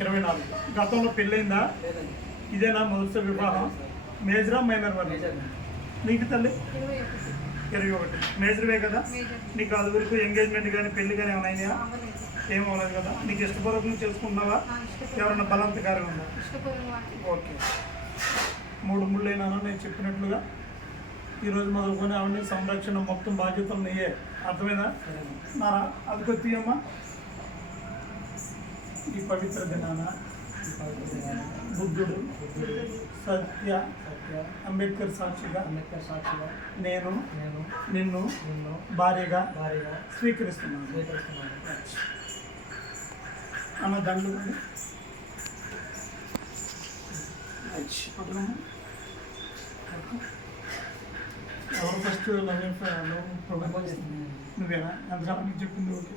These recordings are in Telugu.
ఇరవై నాలుగు. గతంలో పెళ్ళైందా? లేదండి. ఇదేనా మొదటి వివాహం? మేజరా మైనర్ వన్? నీకు తల్లి? ఇరవై ఒకటి. మేజర్వే కదా? నీకు అది వరకు ఎంగేజ్మెంట్ కానీ పెళ్ళి కానీ ఏమైనా అయినాయా? అవ్వలేదు. ఏం అవ్వలేదు కదా? నీకు ఇష్టపూర్వకంగా చేసుకుంటున్నావా? నా ఇష్టపూర్వక. ఎవరన్నా బలవంతకారం ఉందా? ఇష్టపూర్వక ఓకే. మూడు ముళ్ళైనాను? నేను చెప్పినట్లుగా. ఈరోజు మొదలుకొని ఆవిడని సంరక్షణ మొత్తం బాధ్యతలు నెయ్యే అర్థమైందా? నా అది కొద్దియమ్మా ఈ పవిత్ర దినాన బుద్ధుడు సత్య సత్య అంబేద్కర్ సాక్షిగా అంబేద్కర్ సాక్షిగా నేను నేను నిన్ను నిన్ను భార్యగా భారీగా స్వీకరిస్తున్నాను. స్వీకరిస్తున్నాను. అన్న దండ్లు. ఎవరు ఫస్ట్ లవ్ నువ్వేనా? ఎంతకాలం నీకు చెప్పింది ఓకే.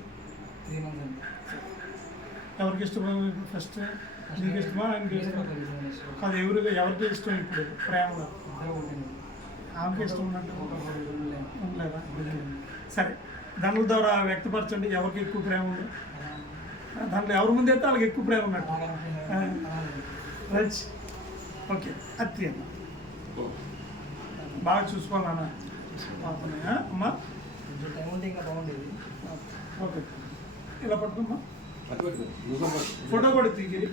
ఎవరికి ఇష్టం ఫస్ట్ నీకు ఇష్టమా? ఆయనకి ఇష్టమా? అది ఎవరు ఎవరికి ఇష్టం ఇప్పుడు? ప్రేమలో? ఆమెకి ఇష్టం ఉన్నట్టు ఉండలేదా? సరే. దండల ద్వారా వ్యక్తపరచండి ఎవరికి ఎక్కువ ప్రేమ ఉంది. దాంట్లో ఎవరి ముందు అయితే వాళ్ళకి ఎక్కువ ప్రేమ ఉన్నట్టు. Right okay. అత్తి అన్న బాగా చూసుకోవాలన్న? అమ్మా? ఓకే. ఇలా పట్టుకోమ్మా ഫോട്ടോ കൊടുത്തിരിക്കും